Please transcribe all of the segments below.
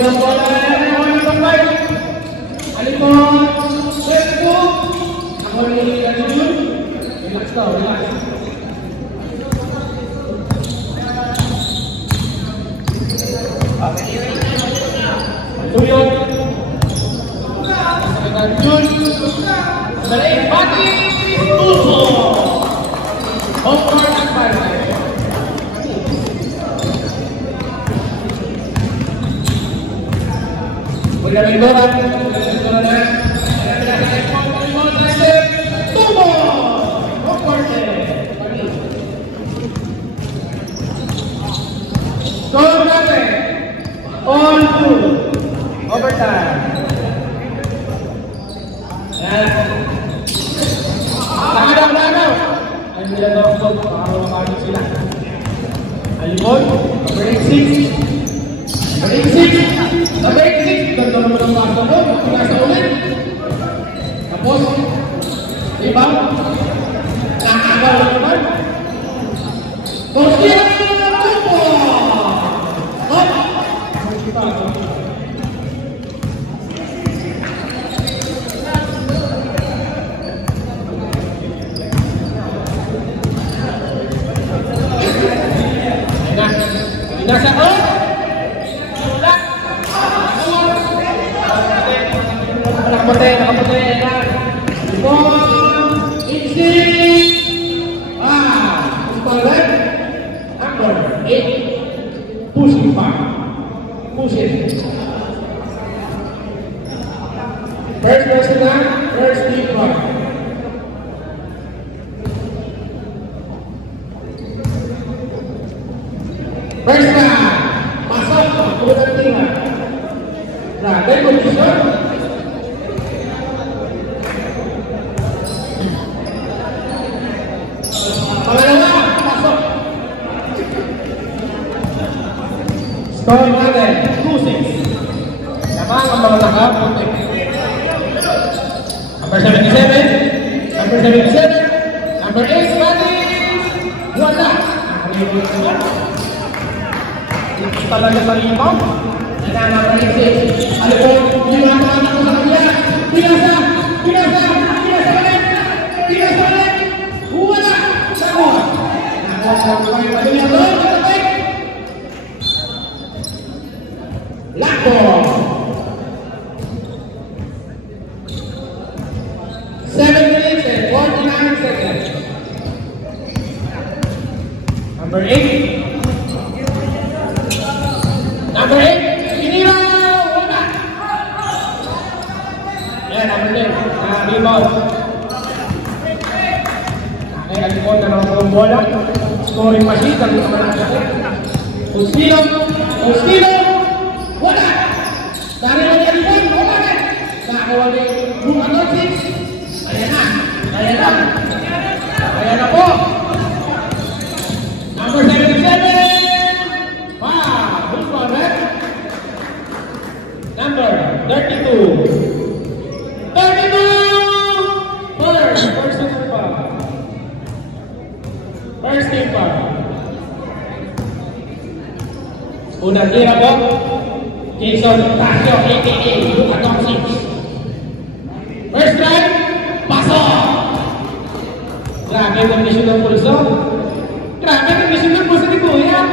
ng bola. Ano sa fight? Alipon. Set po. Ako ni Ganun. Relax daw, relax. Tuyok. Ganun. Dali, bati. Tuso. Home court at five. Udah mendoran, tubo, score natin, all two, overtime. Nakadaw, ay nila daw ang goal, para mapagod sila. Alipon, number 6, ganda naman ang basa mo, pinasa ulit. Tapos, iba, nakakaw naman. Torsiya! Tupo! Hop! Pinasa, oh! Nakapatay, ayan. Easy! Umpalan. Number 8. Pushing back. Push it. First person na, first deep one. First na, pasok, kulang tingnan. Then position. Score natin, 2-6. Naman ang mga nakapunti. Number 77. Number 8, Mati. Wala. Ito talaga sa limaw. Number 86. Ano po, yung mga mga sa kanya. Pinasa. Wala. Nakuha. Lakbo. 7 minutes and 49 seconds. Number 8. Sinira. Wala. Yan, number 10. Rebound. Okay, alikon na naman ang bola. Scoring machine. Ustilo. Wala! Dari lagi alikon, wala na! Nakakuha ni Bunga Norsis. Ayan na po! Number 77! Wow! Good one, eh? Number 32! First team pa. Unang tira po. Jason Tasio, a.k.a. Luka Doncic. First drive, pasok! Grabe ang mission ng pulso. Grabe ang mission ng pulso ni Kuya.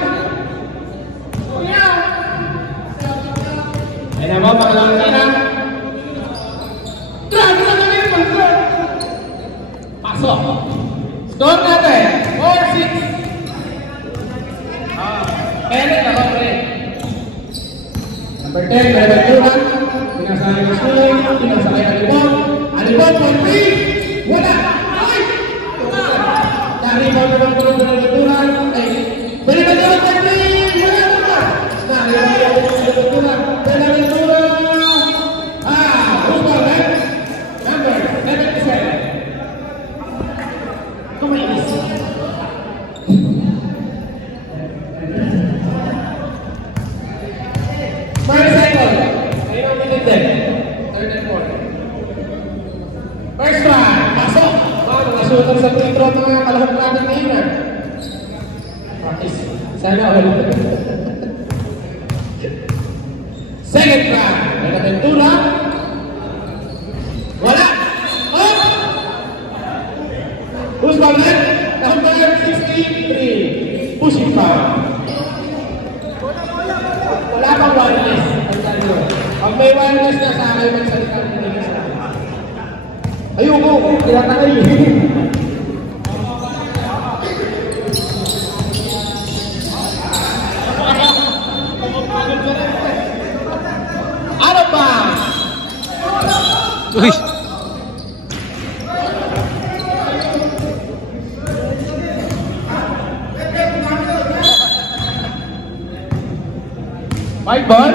Ay naman, pakalang tira. Grabe ang mission ng pulso. Pasok. Score natin, 4-6. Pwede na ba, pre? Number 10, level 2. Pinasakay ng swing, pinasakay ng alibon, 1-3. Wala! Ay! Naribaw na ng tulong ng level 2. Ay, pwede ba naman 1-3? Wala na ba? Naribaw na ng level 2. Rupal, eh? Number 77. Kumainis. First cycle. Ayun ang minute din. Third and fourth. First try. Pasok. Nasutan sa free throw ng mga kalahok natin ngayon. Practice. Sana ulit. 7-6. Second try. Buenaventura. Wala. Oh! Who's ball net? Number 63. Pushing foul. Wala pang wireless. Pag may wireless na sa akin, magsalita ng wireless na. Ayoko, tinatangay. Ano ba? Uy! White ball,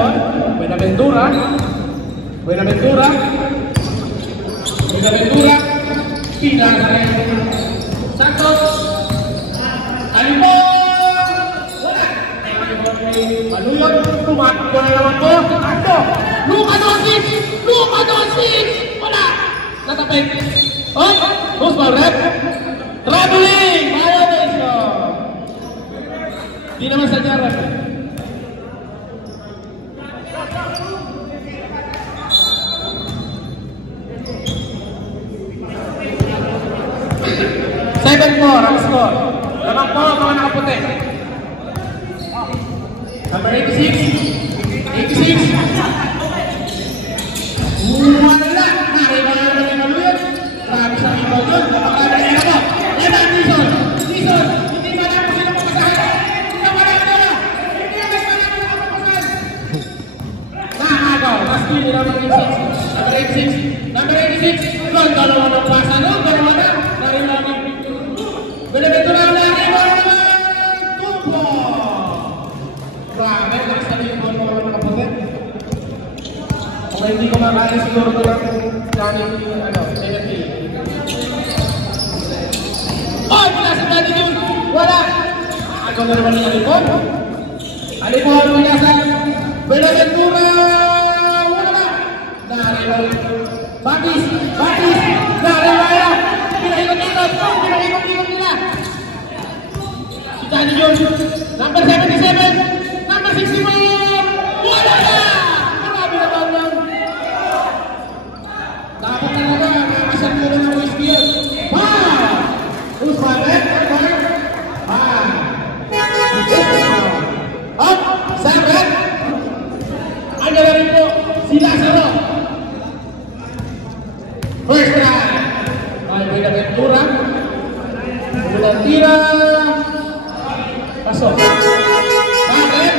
Buenaventura, Buenaventura, Buenaventura, Pila na rin, Santos, Alibon, wala, Maluyot, tumakbo na naman po, Santo, Luka Doncic, wala, natapit, oh, who's ball rep, traveling, violation, di naman sa rep. Seven more, ang score. Lamang po, mga nakaputi. Number 86. 86. Wala. Nakaiba na naman yung Maluyot. Grabe sa ibaw yun. Kapag na yan ako. Yan na, Dizon. Dizon. Hindi ba na sila pumasahan? Hindi na wala ka na. Hindi na wala ka na pumasahan. Nakagaw. Last two nila mga 86. Number 86. Number 86. Doon, dalawa magpasa. Doon, dalawa na. Buenaventura na naman! Tupo! Grabe, nakasabi yung ball mga nakaputin. Kung hindi ko makakaya siguro ko lang gamit yung NFP. Oh! Wala sa dati yun! Wala! Ako na naman yung alipon. Alipon mula sa Buenaventura! Wala na! Nariwala! Batis! Batis! Nariwala! Pinahikot-ikot! Pinahikot-ikot nila! Si Danny Jones! Number 77! Number 61! Wala na! Marami na ba lang? Dapat talaga, makasal mo na ng OSBL. Bam! Who's my man? Bam! Up! Second! Ano na rin po? Si Lazaro! First try! Buenaventura, tira, pasok. Bakit?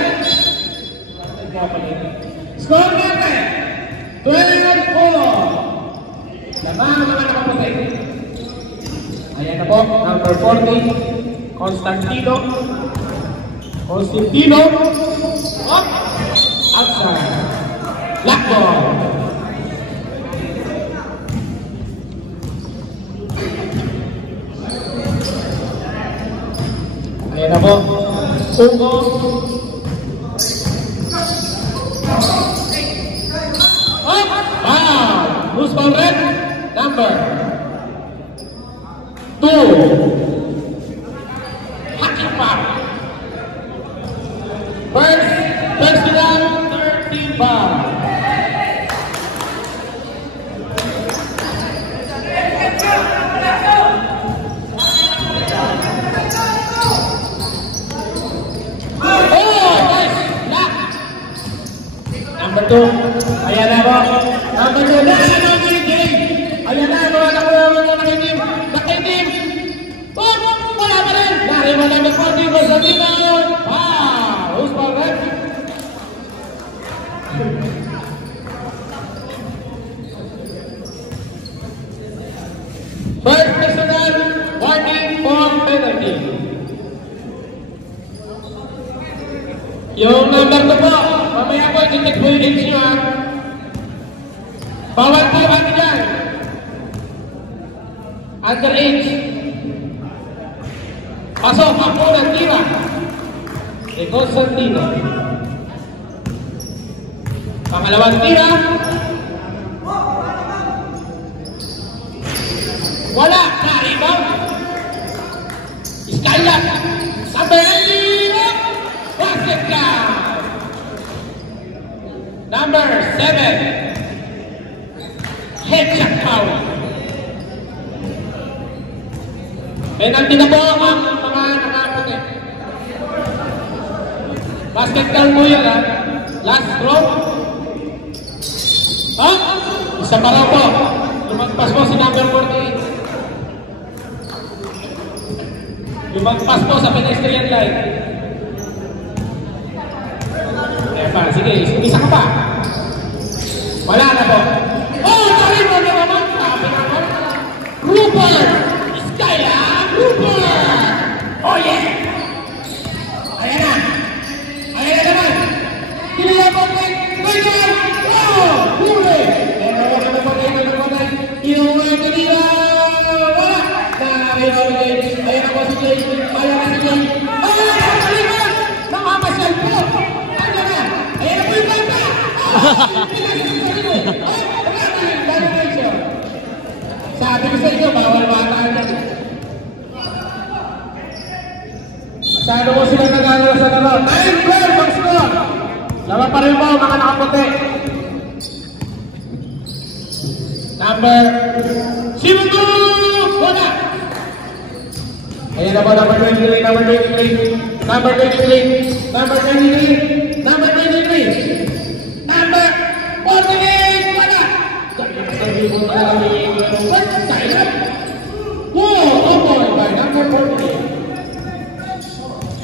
Score natin, 12-4. Lamang mga nakaputi. Ayan na po, number 40, Constantino. Up, outside, black ball. Ayan na po. Ungo. Oh! Wow! Who's ball red? Number 2. Hacking foul. First down, 13 foul. Ayan na po. Number 2. Ayan na. Mga nakitim. Nakitim. Oh! Wala pa rin. Nariwala na po. Di ba sabihin na yun? Wow! Who's ball red? First personal. Warning for penalty. Yung number 2 po. Mamaya po, i-detect po yung age nyo ha. Bawal po ano dyan. Underage. Pasok ako ng tira. Constantino. Pangalawang tira. Wala. Na-rebound. Skylock. Number 19. Basket ka. Number 7. Headshot foul. Penalty na po ang mga nakaputi. Basket count po yun, ha? Last throw. Isa pa raw po. Lumagpas po si number 48. Lumagpas po sa pedestrian line. Sige, isa ka pa. Wala na po. Tari mo na naman. Rupert! Skyla! Rupert! Oh yeah! Ayan na! Ayan na naman! Kinilabot na! Ganyan! Huli! Inuwi ka nila! Wala! Ayan na po si Jay! Ayan na si Jay! Ayan! Nakamasyal po! Sabi ko sa inyo, bawal bataan yan. Masyado ko sila nagagawa sa gano'n. 9-12 ang score. Laban pa rin po mga nakaputi. Number 72. Wala. Ayan na po, number 23, number 23, number 23, number 23, number 23, number 48, wala! By number 48.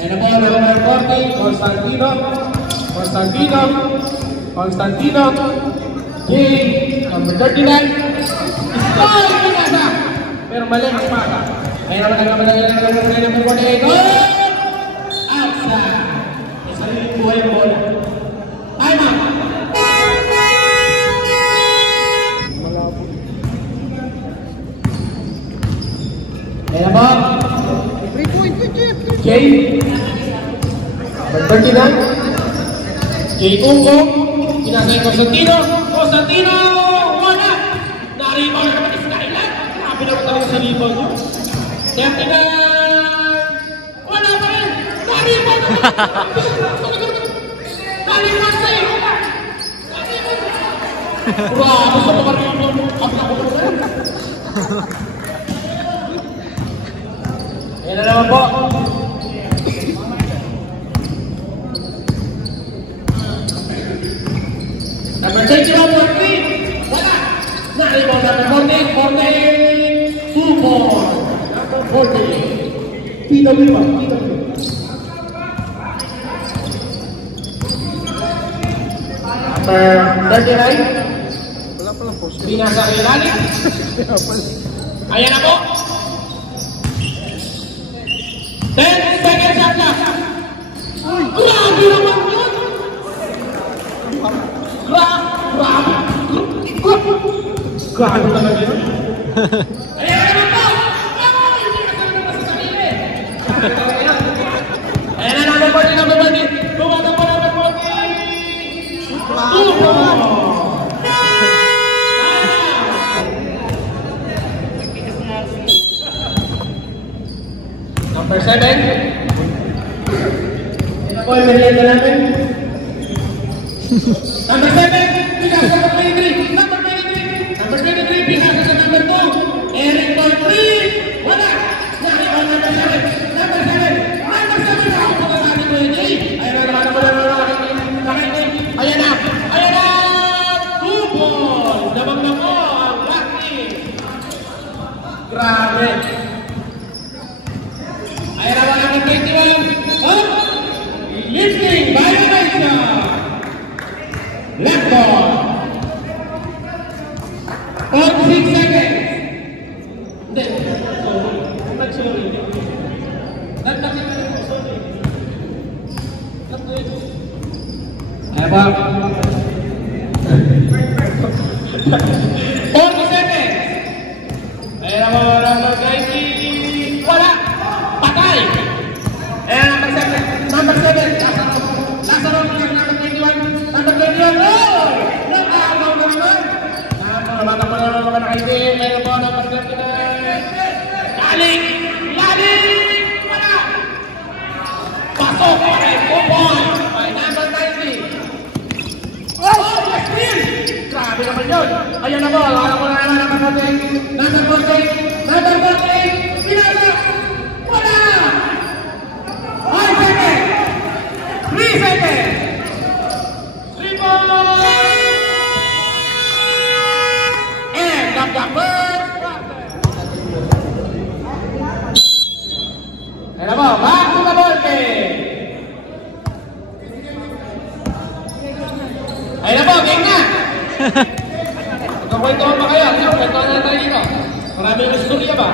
And the ball number 40, Constantino, J, number 39, pero mali ang pata. Ayan naman number 48. Outside. Isa rin yung buhay yung bola. Time out. Ayan na po. Jay. Number 39. Jay Ungo. Pinasay Constantino. Wala. Naribaw na naman is Skyla. Sabi naman talaga sa ribaw nyo. Siyempre na wala pa rin! Nariban na! Nariban na eh! Grabe sa mga riban! Ayan na naman po! Number 23! Wala! Nariban number 40! 2-4! 40. PW pa. Number 39. Wala palang post. Binasa rin lalim. Ayan na po. 10 seconds at last. Grabe naman yun. Grabe naman yun. Ayan na po. Ayan na, number 40. Tumata po number 40. Number 7. Ito po yung merienda natin. Number 7. Pinasa sa number 23. Number 23. Pinasa sa number 2. Eric Boy 3. Wala. Number 7. Ayan na! 2 balls! Dabang na po ang Lucky! Grabe! Ayan na mga number 21! Lifting violation! Left ball! 46 seconds! Hindi! Sorry! Ayan ba? 47! Ayan ang mga number 90! Wala! Patay! Ayan number 7! Number 7! Nasa round number 21! Number 21! Oh! Nakakaw na naman! Nakakaw na naman mga nakaitim! Ayan po number 39! Laling! Wala! Pasok! Okay! 2 points! By number 90! Oh! yun. Ayan na po. Alam ko na naman number 14. Number 14. Number 14. Pinasa. Wala! 5 seconds. 3 seconds. 3 points. And the first quarter. Ayan na po. Back to the ball game. Ayan na po. Game na. Magkakwentuhan pa kayo. Kwentuhan na tayo dito. Marami yung istorya ba?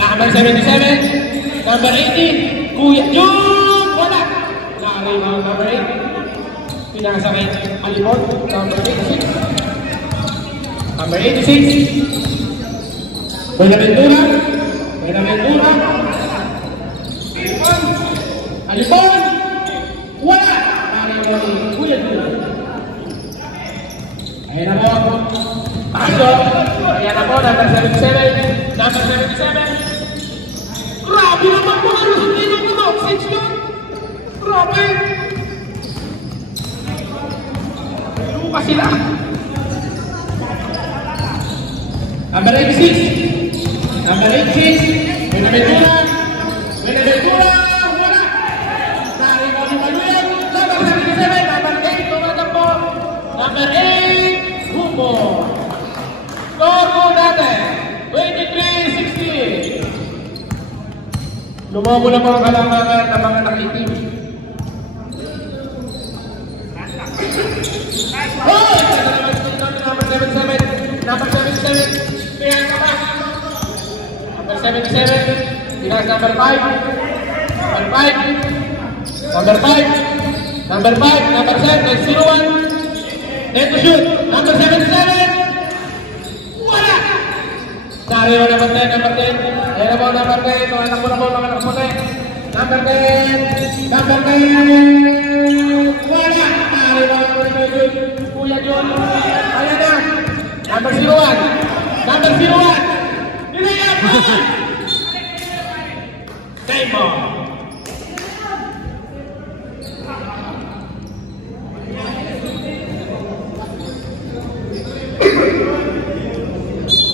Number 77. Number 18. Kuya Jun. Wala. Nakaray mga number 8. Pinasa kay Alimon. Number 86. Number 86. Buenaventura. Buenaventura. Alimon. Wala. Nakaray Kuya Jun. Ayan na po. Pasok. Ayan na po. Number 77. Number 77. Grabe naman po. Ano hindi nyo ito? 6 yun. Grabe. Luka sila. Number 86. Number 86. Buenaventura. Buenaventura. Wala. Narin mo ni Manuel. Number 77. Number 8. Tumatang po. Number 8. Humo. Score po natin. 23-16. Lumobo na po ang kalangangan ng mga nakitim. Oh! Number 77. Number 77. Pinag ka ba? Number 77. Pinag number 5. Number 5. Number 5. Number 5. Number 7. Next 01. Net to shoot. Number 77. Wala! Sari mo number 10. Number 10. Ayan na po, number 10. Tumatak mo na po, mga nakaputi. Number 10. Number 10. Wala! Sari mo number 10. Kuya John. Ayan na. Number 01. Number 01. Nilaya po! Time mo.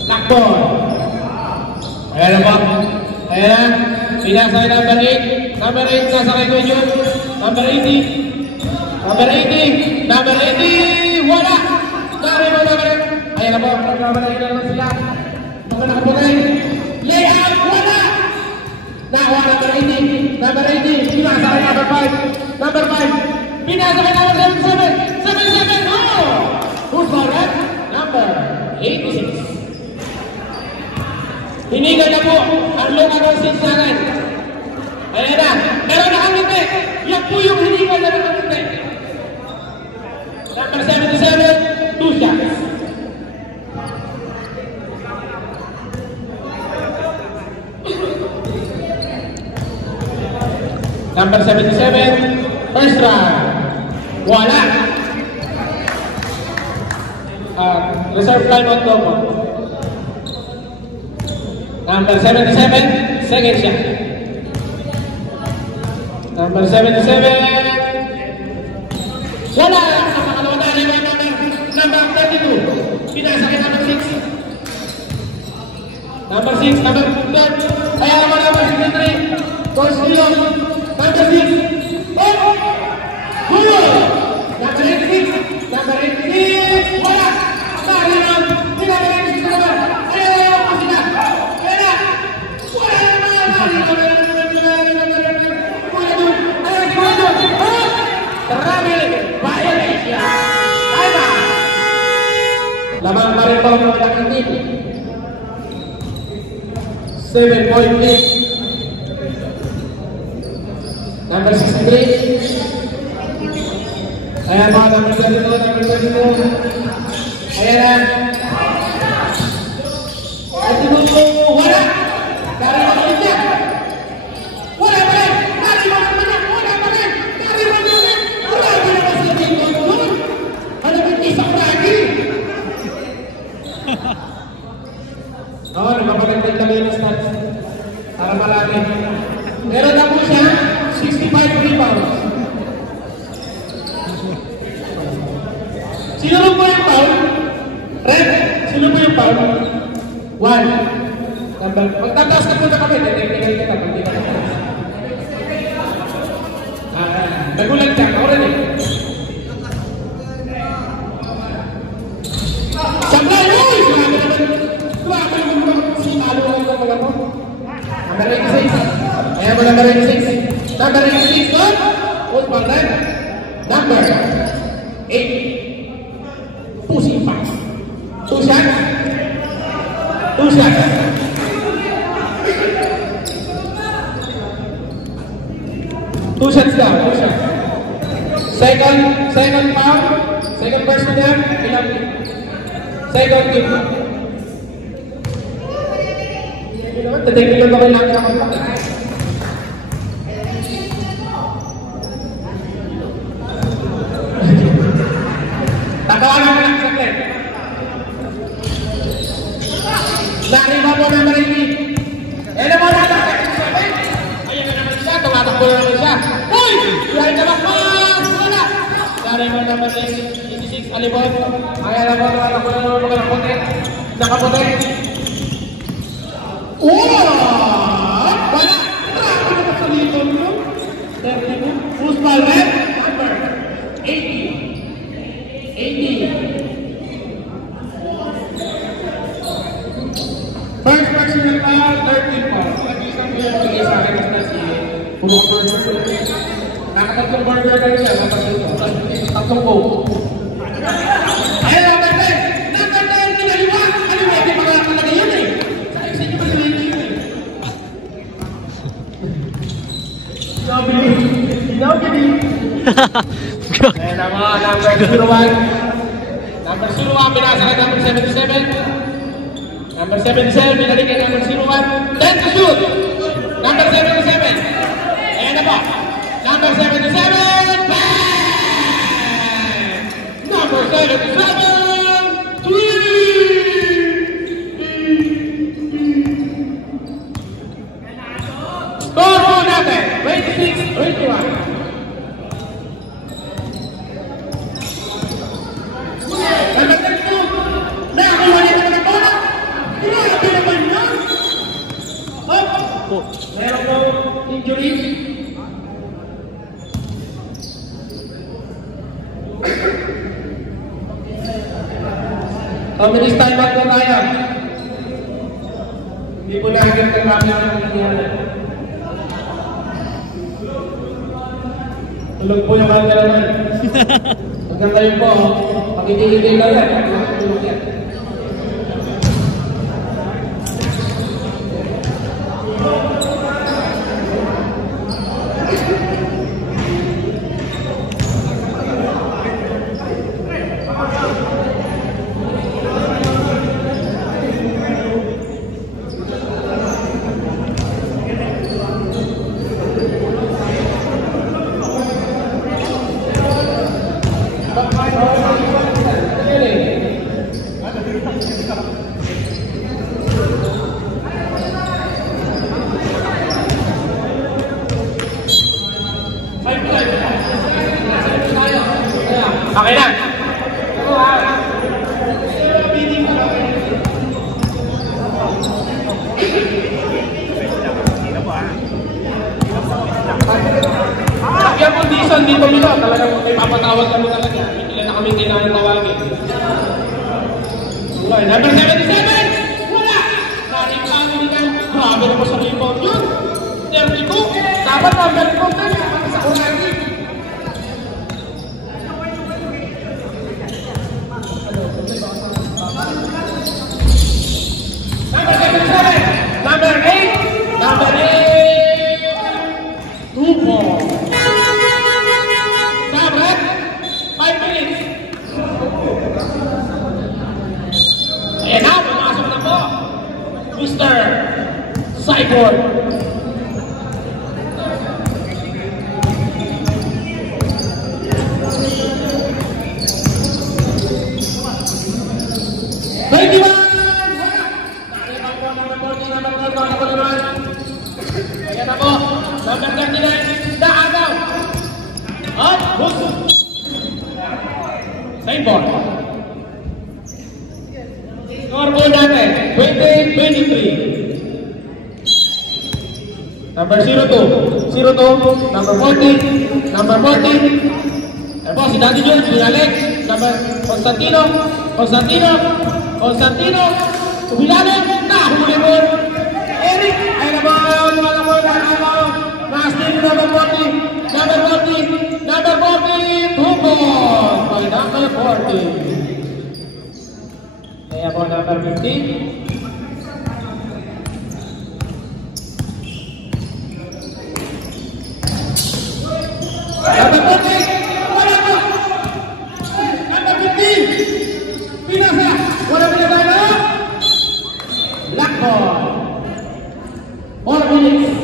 Lakbon. Ayan na po. Ayan na. Pinasa kay number 8. Number 8 nasa kay Kuya Jun. Number 80. Number 80. Number 80. Wala. Dari mo number 8. Ayan na po. Number 8 na lang sila. Mga nakapagay. Layout. Wala. Nakuha number 80. Number 80. Pinasa kay number 5. Number 5. Pinasa kay number 77. 77. Oh! Who's for that? Number 86. Hinigal na po ang local stage natin. Ayan na. Meron na kangiti. Yan po yung hinigal na kangiti. Number 77, 2 shots. Number 77, first round. Wala. Reserve time on top. Number 77, second shot. Number 77. Wala! Sa pangalawa tayo number 32. Pinasa kay number 6. Number 6, number 3. Kaya naman number 63. Coach Leon. Number 6. Oh! Hulo! Number 86. Number 86. Wala! Sari naman. Number 86 na naman. Ayaw po sila. Kaya! Wala naman! Terami violation. Time out. Lamang pa rin po ang nakakitip. 7.8. Number 63. Ayan po, number 32, number 32. Ayan na. At tinutulong, wala. Dari mo ulit niya. Wala pa rin. Dari mo ulit niya. Wala pa rin. Dari mo ulit. Wala pa rin sa tinutulong. Hanapin isang lagi. Oo, nagpapagandang lang yung stats. Para marami. Meron na po siya, 65 rebounds. Sinulong po rebound. 1. Magtataas na po na kami. Tingnan ka na. Nagulat ka. Ako rin eh. Sablay! Uy! Grabe naman. Sinalo lang ang mga mo. Number 86. Kaya mo number 86. Number 86 doon. Football red. Number 8. Pushing pass. 2 shots. 2 shots. Two shots down. 2 shots. Second foul. Second person down. Second game. Tadagin lang ba kailangan ako pa? Tatawagan mo lang sa play. Nariba mo na marimi. Ano mo na lang? Ayan na naman siya. Tumatakbo na naman siya. Uy! Dahil na lang pas! Wala! Nariba naman 86. Alibon. Ayan na mo. Tumatakbo na naman mga nakapote. Nakapote. Wala! Grabe na sa dito mo. 32. Football red. Number 80. 80. First personal foul, 13 points. Nag-isang ko yung sige sa akin na si Pulong Burger. Nakatatlong burger na siya. Tatlong go. Ayun, number 10. Number 10, kinaliwa. Ano ba? Hindi mga talaga yun eh. Sa inyo ba yun yun eh? Nobody. Ayun naman, number 01. Number 01, binasa ka number 77. Number 77, binalikan number 01. 10 to shoot. Number 77. Ayan na po. Number 77. Bang! Number 77. 3. Score po natin. 26-21. Meron po injury. Mabilis time out po tayo. Hindi po natin kagami ang nangyari. Tulog po yung mga naman. Hanggang kayo po, pakitigil lang yan. Tulog yan. Okay na. Kaya condition dito nito, talagang may papatawag kami talaga. Ilan na kami kailangan tawagin. Okay, number 77! Wala! Naring kami nila. Grabe na po sa rebound yun. 32. Dapat number 2 na sa kurari. Number 77! Number 8! Number 8! 2 points. Sabrat, 5 minutes. Ayan na, pumasok na po. Mr. Cyborg. Ayan na po, number 39, Daagaw. At Buso. Same ball. Scoreboard natin, 20-23. Number 02, number 40, number 40. Ayan po, si Daddy Jun, si Alex, number Constantino, Ubilanin, nahuli mo. Eric, ay naman, Nastin, number 40, Tupon, by number 40. Kaya po, number 15. Number 14, wala po. Number 15, pinasa, wala pinasa. Black ball. 4 minutes.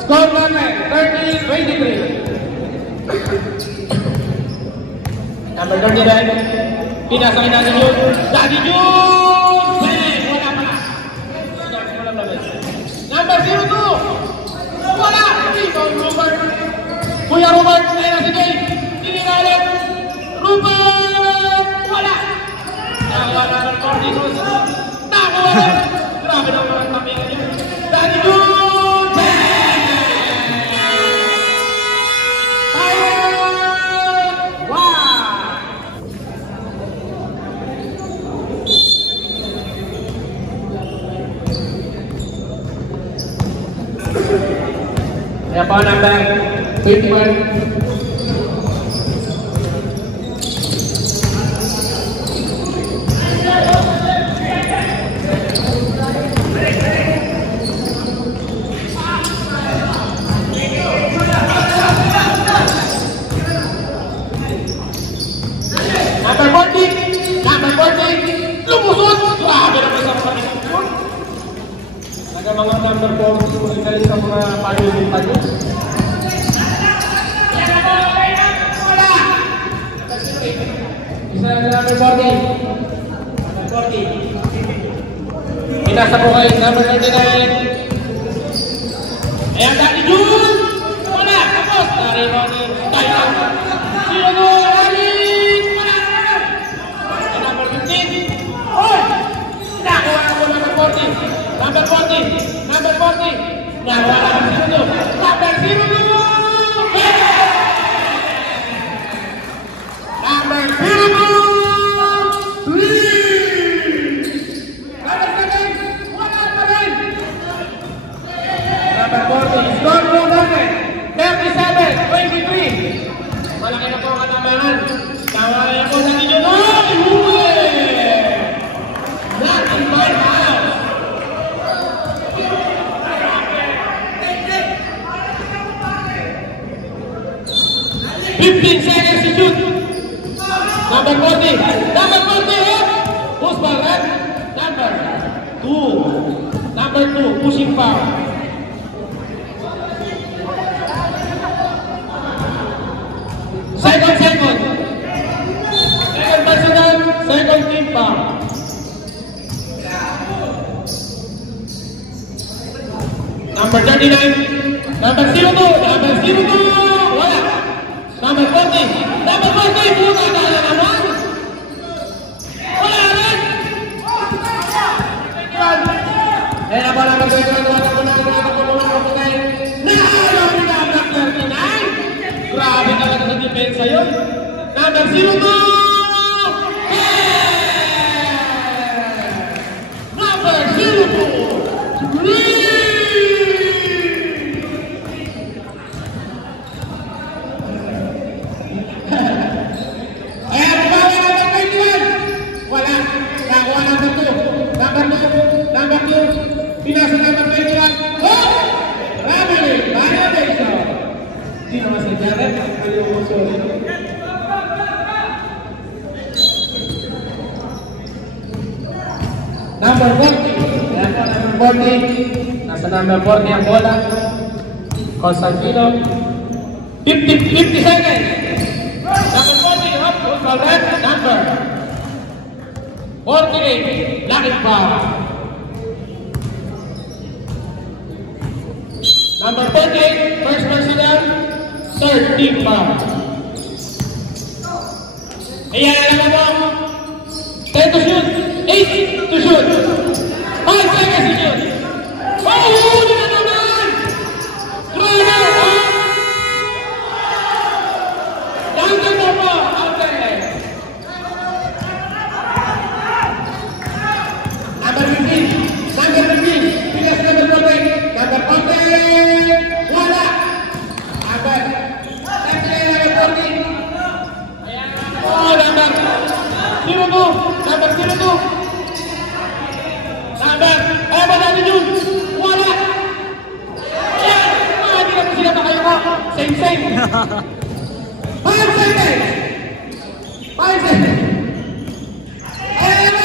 Score namin, 30-23. Number 39, pinasa kay Daddy Jun. Daddy Jun! Wala pa. Number 02, wala! Robert! Kuya Robert, ayun na si Jay! Tiniralit! Robert! Wala! Nawala ng Cordinos! Nakuha! Grabe na parang tamingan niya! Daddy Jun! Fire! Wow! Ayan po, number 21. Number 40, lumusot! Grabe na sa mga pagkakas. Naga mga number 40, kung ikali sa mga palilintan nyo. Isa na number 40. Pinasa po kayo, number 39. Ayan, Daddy Jun! Wala! Tapos! Narinig ni tayo! Sino mo? Alex! Wala! Number 15. Oh! Nakuha na po number 40. Number 40. Nakuha na po sino mo? Number 02! Number 02! Number 40, score po natin, 37-23. Malaki na po ang kanabangan. Nawala na po sa inyo. Ay! Huli! Nothing by now. 15 seconds to shoot. Number 40. Who's ball, right? Number 2, pushing foul. Second personal, second team foul. Number 39, number 02, wala. Number 40, buka na naman. Wala rin. Eh, na pala grabe talaga sa depensa yun. Number 02! Number 02! Ayan, bawa number 21! Wala. Nakuha number 2. Number 2. Pinasa number 21. Oh! Ramili! Sino mas nagjaret? Number 40. Ayan po, number 40. Nasa number 40 ang bola. Constantino. 50 seconds. Number 40. Up. Number 48. Lucky foul. Number 48. First personal. Third team foul. Ayan, alam mo. 10 to shoot. 8 to shoot. 5 seconds to shoot. Oh, huli na naman! Grabe! Downtown mo po. Outside. Number 15. Number 15. Pilas number 14. Number 14. Wala. Number. Next line number 14. Oh, number 02. Number 02. Number. Ayan ba natin yun? Wala. Ayan. Hindi na po sila makayo ko. Same. 5 seconds. 5 seconds. Ayan.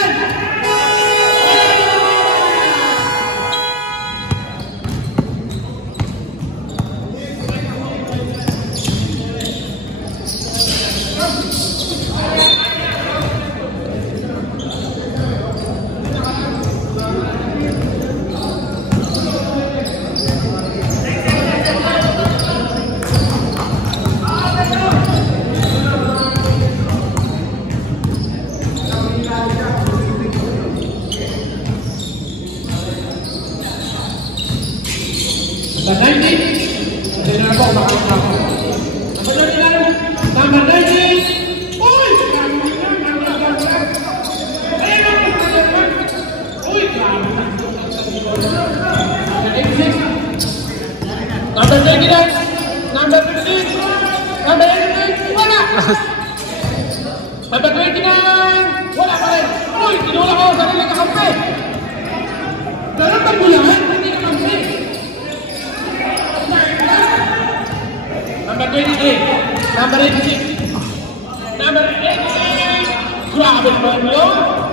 Number 39, number 15, number 89, wala! Number 29, wala pa rin! Uy, tinula ko sa sarili kakampi! Meron bang bulangan? Hindi kakampi! Number 28, number 86, number 88, grabe naman yun!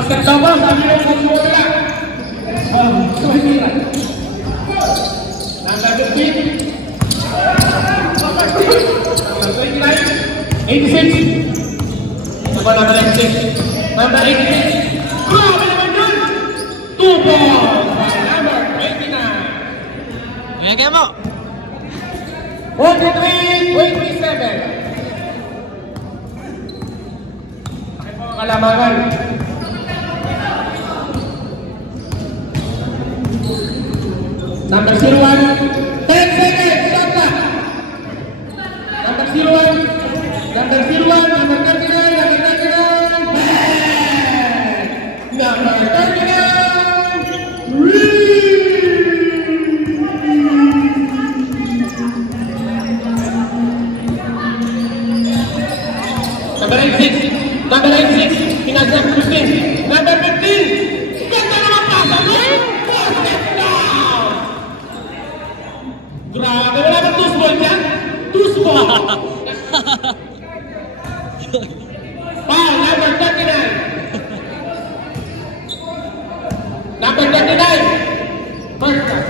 Step double, sabi mo kung suwa nila. Number 15. Number 29. 86. Number 86. Number 86. Grabe naman yun! 2 balls by number 89. Ngayon mo. 43-27. Kalamangan. Number 01, 10 seconds, stop that. Number 01, number 39, number 39, number 39, number 86, number 86, pinagsak 15, number 15, ganda naman pasa mo! Grabe, wala bang 2 ball dyan? 2 ball! Foul, number 39. Number 39. First time.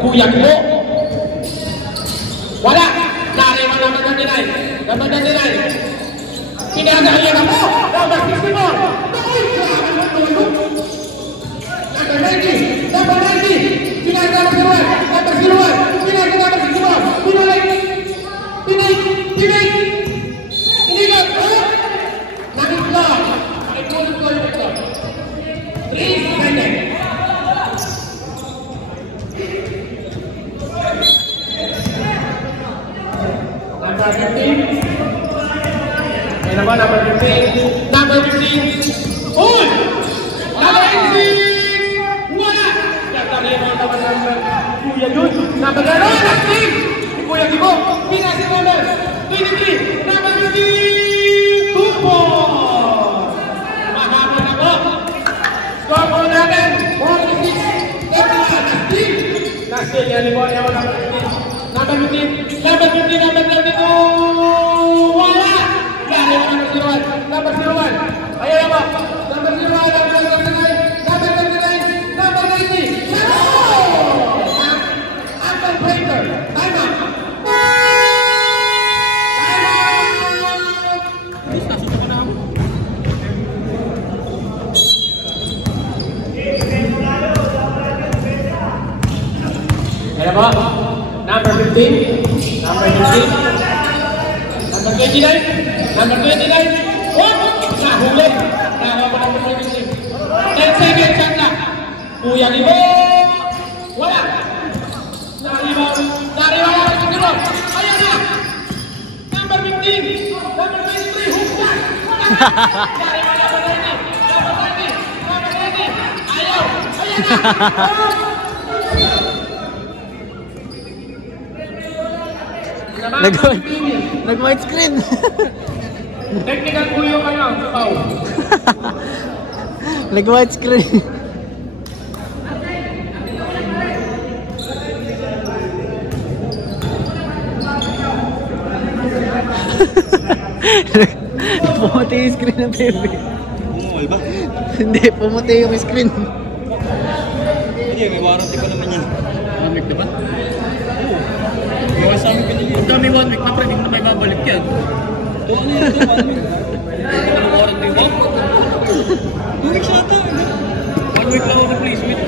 Kuyak mo. Wala. Nariwan number 39. Number 39. Pinagalian ako. Number 64. Number 90, number 90, pinay number 01, number 01, pinay number 61, pinay, inigat, naging vlog, ay pulit ko yung ito, 3 seconds. Number 15, may naman number 15, number 15, uy! Number 18! Kuya yun, number 9, active! Kuya Gibo, pinasi number 23, number 23, 2 balls! Mahaba na po! Score po natin, 46, 31, active! Nasa yan po, yaman number 15, number 15, number 15, number 32, wala! Gari mo number 01, ayaw po, number 01, number 39, number 39, number 90, Breaker, time out! Time out! Number 29. Number 29. Oh! Nahuli. Nakawa ng 26. 10 seconds shot na. Kuya Libo. Wala. Naribaw. Naribaw ang siguro. Ayan na. Number 15. Number 23. Hook na. Naribaw na ba na Number 20. Ayaw. Ayan na. Nag-white screen. Technical po yung Pau. Nag-white screen. Pumuti yung screen ng baby. Bumuhay ba? Hindi, pumuti yung screen. Hindi, may warranty pa naman yan. 1 week diba? Yung sa amin pinili. Pag kami 1 week na pre, hindi na may babalik yan. Ito ano yun? Ito ano yun? Ang warranty mo? 2 weeks na ito. 1 week lang ako replacement.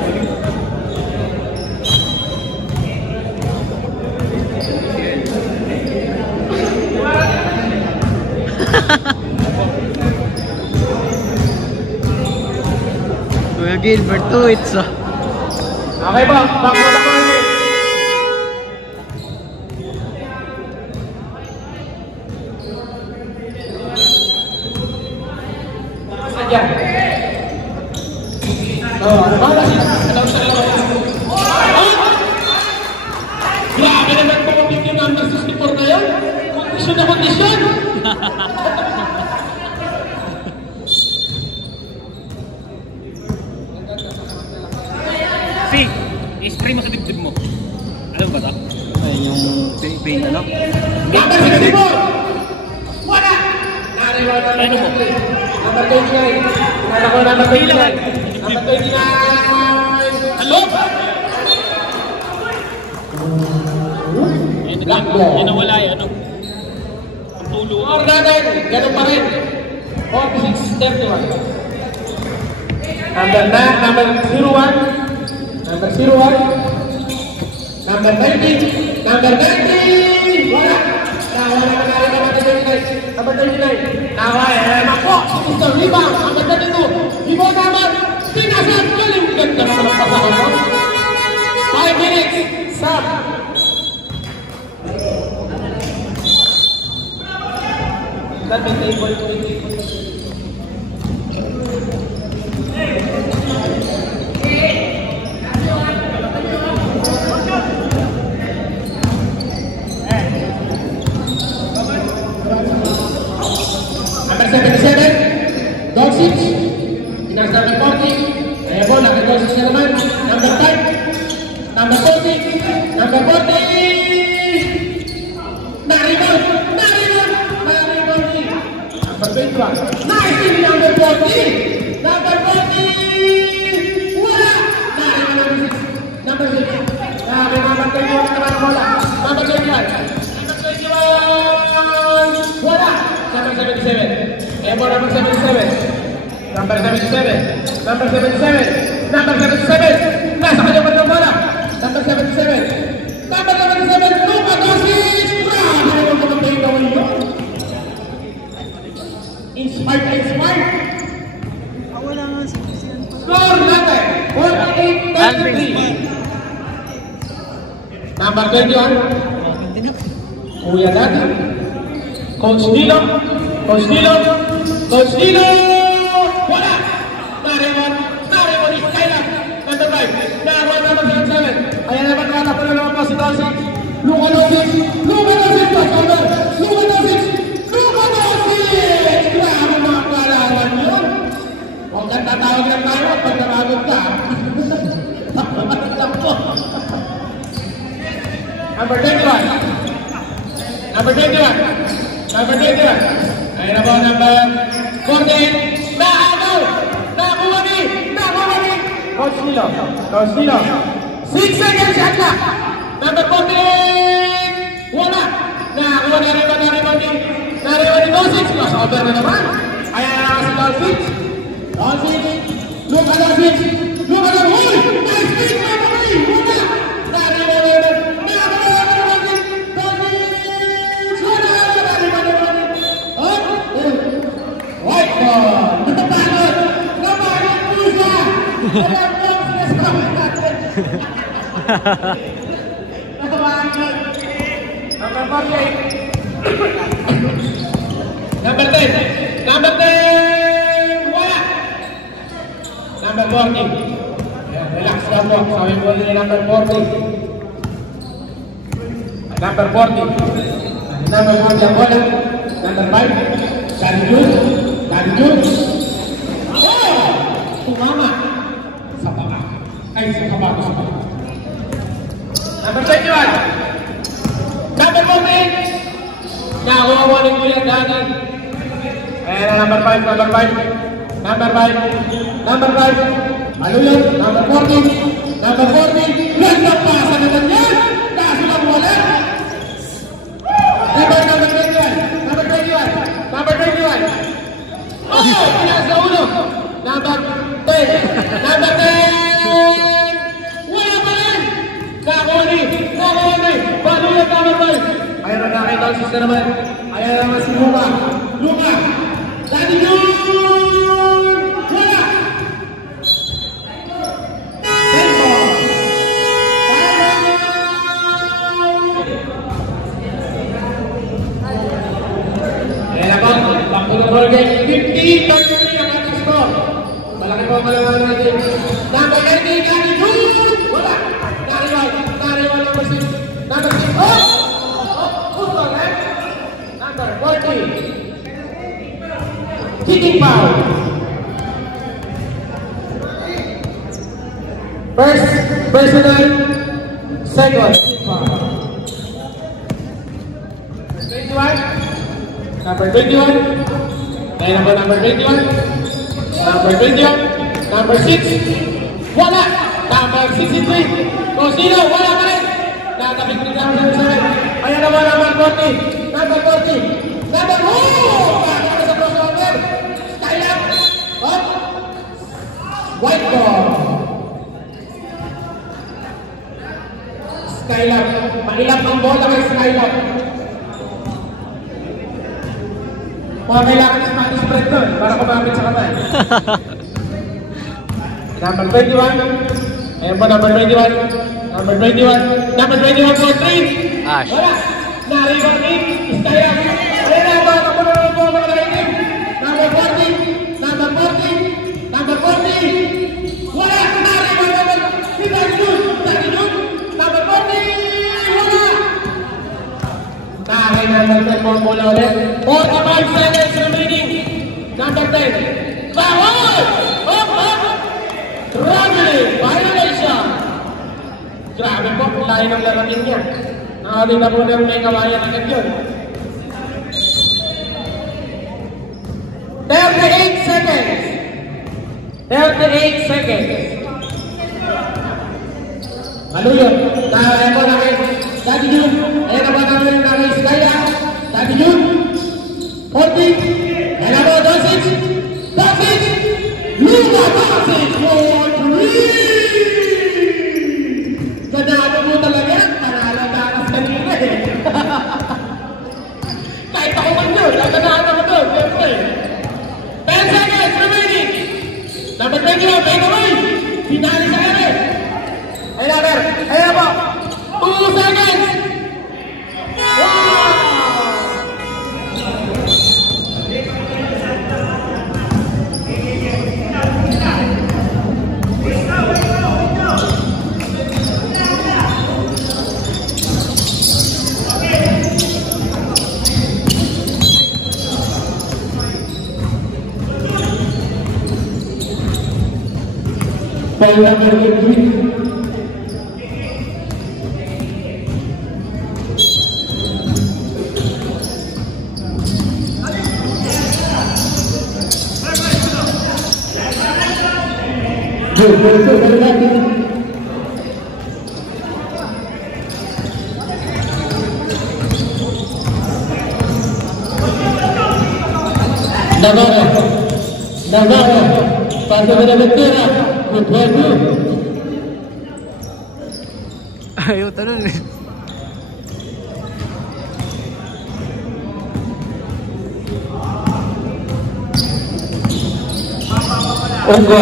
Kuya Gilbert, 2 weeks ah. Okay ba? Back mo na kayo. Ayan. Oh, ano ba? Announce na lang. Grabe naman pumapit yung number 64 na yun. Kondisyon na kondisyon. Fig, i-spray mo sa dibdib mo. Alam ba ito? Ayun yung paint ano? Number 64! Wala! Nariwala na Ano mo? Number 29. Nala ko number 29. Number 29. Hello? Black ball. Yan nawala yan, ano? Ang tulo. Or natin, ganun pa rin. 46-31. Number 01. Number 01. Number 90. Number 90. Wala. Nawala na rin number 39. Number 39. Nawala na po. Mr. Rebound. Number 32. Rebound naman. Pinasal. Galing. Ganda naman ang pasakan mo. 5 minutes. Stop. That may table to the Number 77, Doncic. Next number 40. Ayan po, naka-Doncic na naman. Number 5. Number 40. Number 40. Naribon! Naribon! Naribon! Number 21. Nice in number 40! Number 40! Wala! Naribon number 6. Number 6. Number 21 naman bola. Number 21. Number 21! Wala! Number 77. Ayan po, number 77. Number 77. Number 77. Number 77. Nasa kanya ba ng bola? Number 77. Number 77. Luka Doncic! Inspired. Wala nga sa Score natin. 48-23. Number 21. Kuya natin. Coach Dilo. Coach Dilo. Coach Dilo. Wala. Narewon is Kailan. Number 5. Narewon number 77. Ayan naman nakatapon na naman po si Doncic. Luka Doncic. Luka Doncic. Luka Doncic. Luka Doncic. Grabe mga kalaran yun. Huwag kang tatawag ng tayo pag nakagod ka. Number 21. Number 21. Number 21. Ayan na po, number 14. Naagaw! Nakuha ni! Coach Nilo. Coach Nilo. 6 seconds shot na! Number 14. Wala! Nakakuha na rin ni Doncic. Crossover na naman. Ayan na si Doncic. Doncic. Luka Doncic. Luka Doncic. Nice pick! Wala! Nariwan. Doncic. Number 10. Number 10. Wala. Number 40. Relax lang po. Sabi po ni number 40. Number 40. Number 40 ang bola. Number 5. Danny June. Oh! Tumama. Sa baba. Ay, sa kabato sa baba. Number 21. Number 14. Nakuha mo ni Kuya Danny. Ayan na, number 5. Number 5. Ano yun? Number 40. Number 40. Gandang pasa naman yan. Kaso lang wala. Number 21. Number 21. Oh! Pinasa ulo. Number 10. Number 10. Wala pa rin. Nakuha ni. Baluyan number 5. Ayan na nakita ang sister naman. Ayan naman si Luka. Danny June! Wala! Tempo! Ayan ako. Back-to-the-ball game. 15-33 ang ating score. Malaki po malaman natin. Number 18, Danny June! Wala! Nariwal number 6. Number 6. Oh! Number 40. Kicking foul. First personal, second foul. 21. Number 21. Kaya naman number 21. Number 21. Number 6. Wala. Number 63. Cosino, wala pa rin. Nakapit rin number 7. Ayan naman number 40. Number 40. Number 2. Nakakita sa crossover. Style up. Up. White ball. Style up. Pangilap ang bola kay style up. Mga kailangan Spanish bread doon para kumapit sa kamay. Number 21. Ayan po, number 21. Number 21. Number 21 for 3. Ash. Wala. Nariwan ni Istaya. Ayan na ba? Napunod po mga naitim. Number 40. Number 40. Number 40. Wala. Nariwan naman. Si Danny June. Number 40. Wala. Nariwan naman po mula ulit. 45 seconds remaining. Number 10. Bawal! Traveling violation. Grabe po, layo ng larating niya. Nakaling na po ng may kawayan agad yun. 38 seconds. 38 seconds. Ano yun? Ayan po namin. Danny June. Ayan na po namin namin Skaya. Danny June. 40. Ayan na po, Dosic. Luka Dosic for 3. Ganado mo talaga yan. Panalatakas kanina eh. Kahit ako man yun. Ganado mo doon. 10 seconds remaining. Number 21. Take away. Pinali sa kami. Ayan na po. 2 seconds. Wow! Payah berduit. Navarro, paso de la victoria. Ayaw tanong eh. Onggo.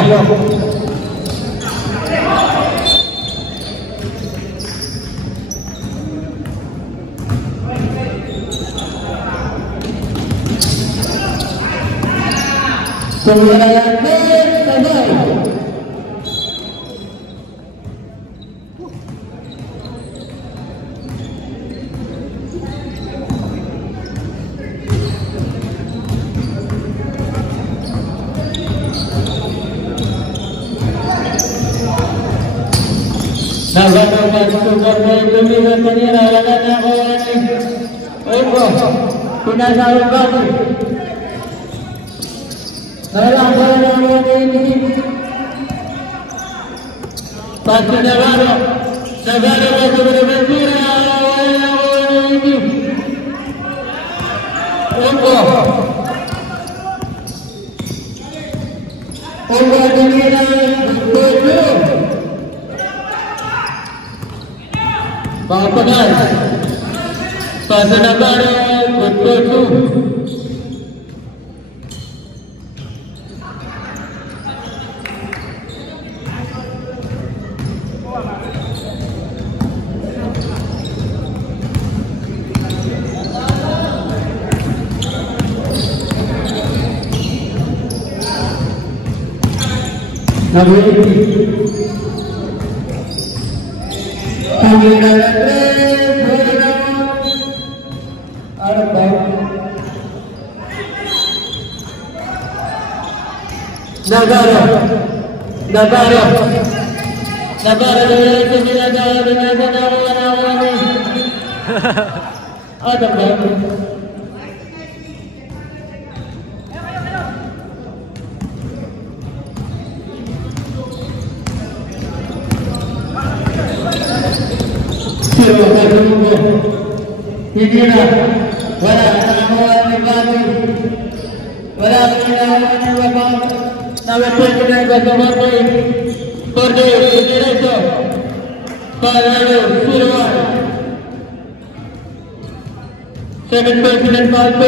Second President Paul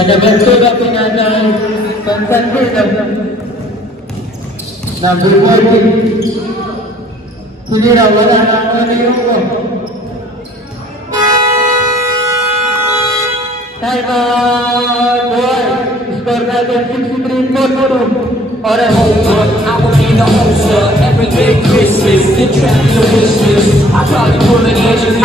Benaventura pinadaan Pantandina na Bulgari hindi na wala na ang Yuko time out boy Skor natin 63-42. Oras. I will be the wholesale, everyday Christmas, the trap, the wishes. I probably pull an angel.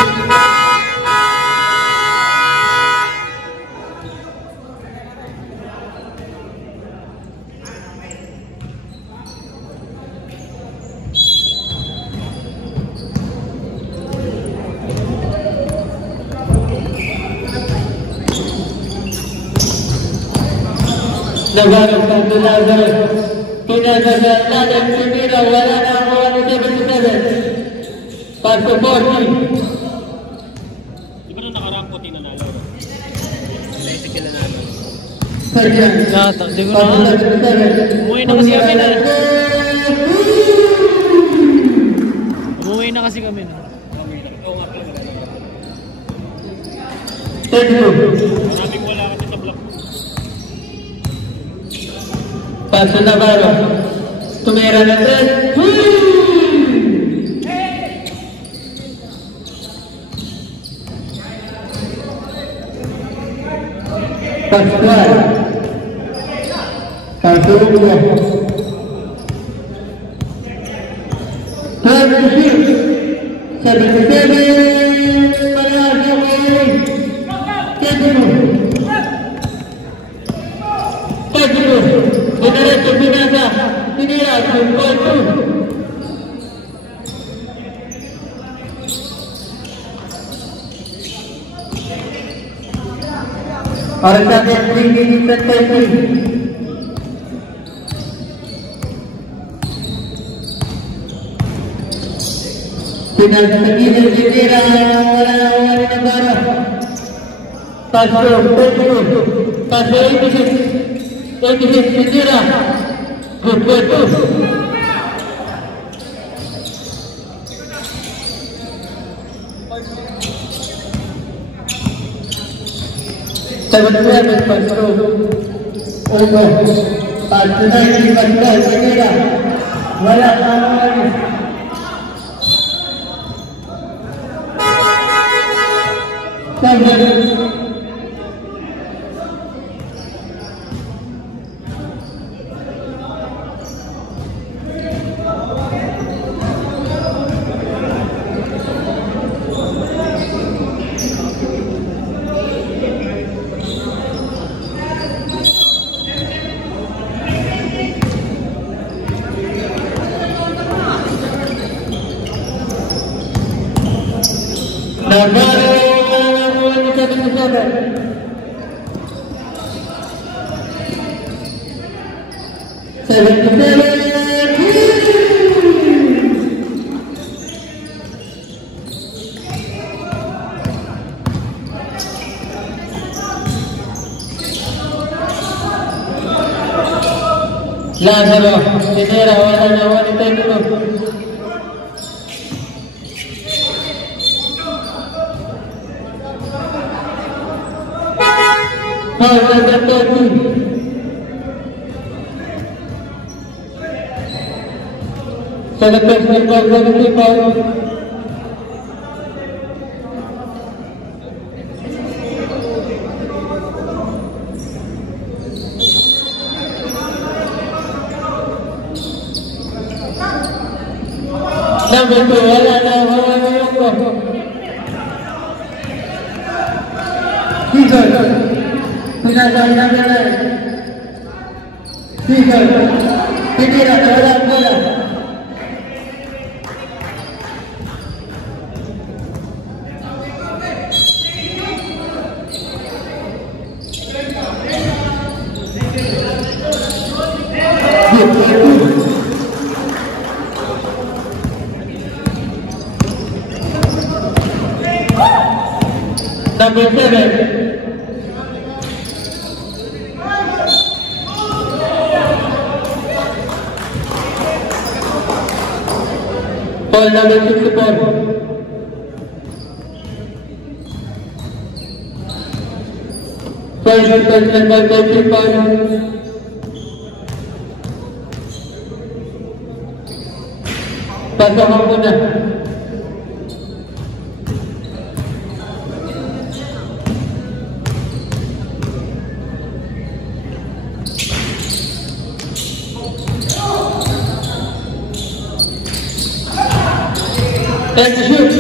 Nagarap ang tulagan. Pinagagat natin Pipino. Wala na ako 77. Pass to 40. Di ba nung nakarang puti na nalo? Naisip kila nalo. Second. Di ko na. Umuwi na kasi kami na. Umuwi na kasi kami na. Oo nga pala. 32. Maraming wala kasi sa block. Paso Navarro. Tumira na 3. Pascual. Cartulio. 36. 77. Malayo kayo. 32. 32. Diretso binasa, tinira, 2-2. Para sa atin, 3 minutes at 30. Pinagsagilan, tinira, wala na para. Paso, 32. Paso, 86. 86 tinira. Good. Seven paso. Over. Paso na yung paso. Tinira. Wala pa naman. Seven. Lazaro, tinira, wala na, 1-10. Number 2, wala na, wala yung Season, pinagay na nila. Season, tinira, wala. Number 7. Ball number 64. First person by 35. Pasok mo na. 10 to shoot.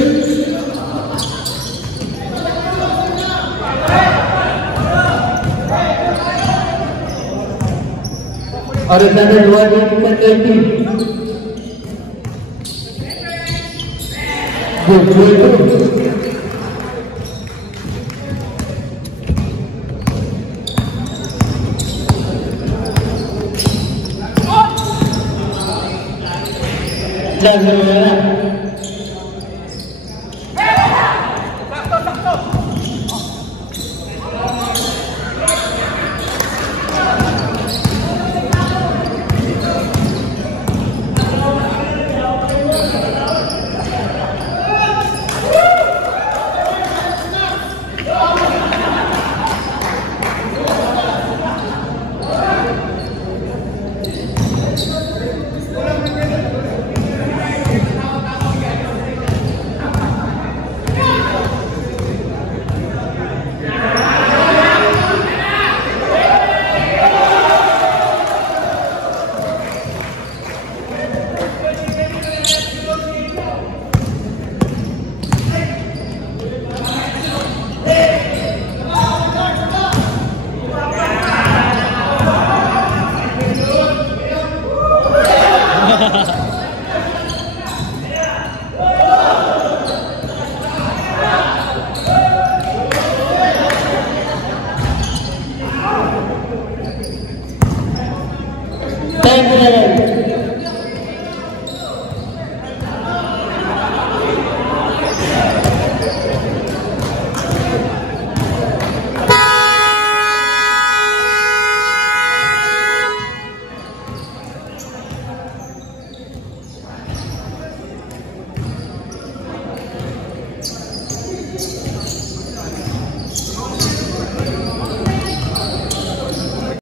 Alexander Wadid and 18. Good. Jangan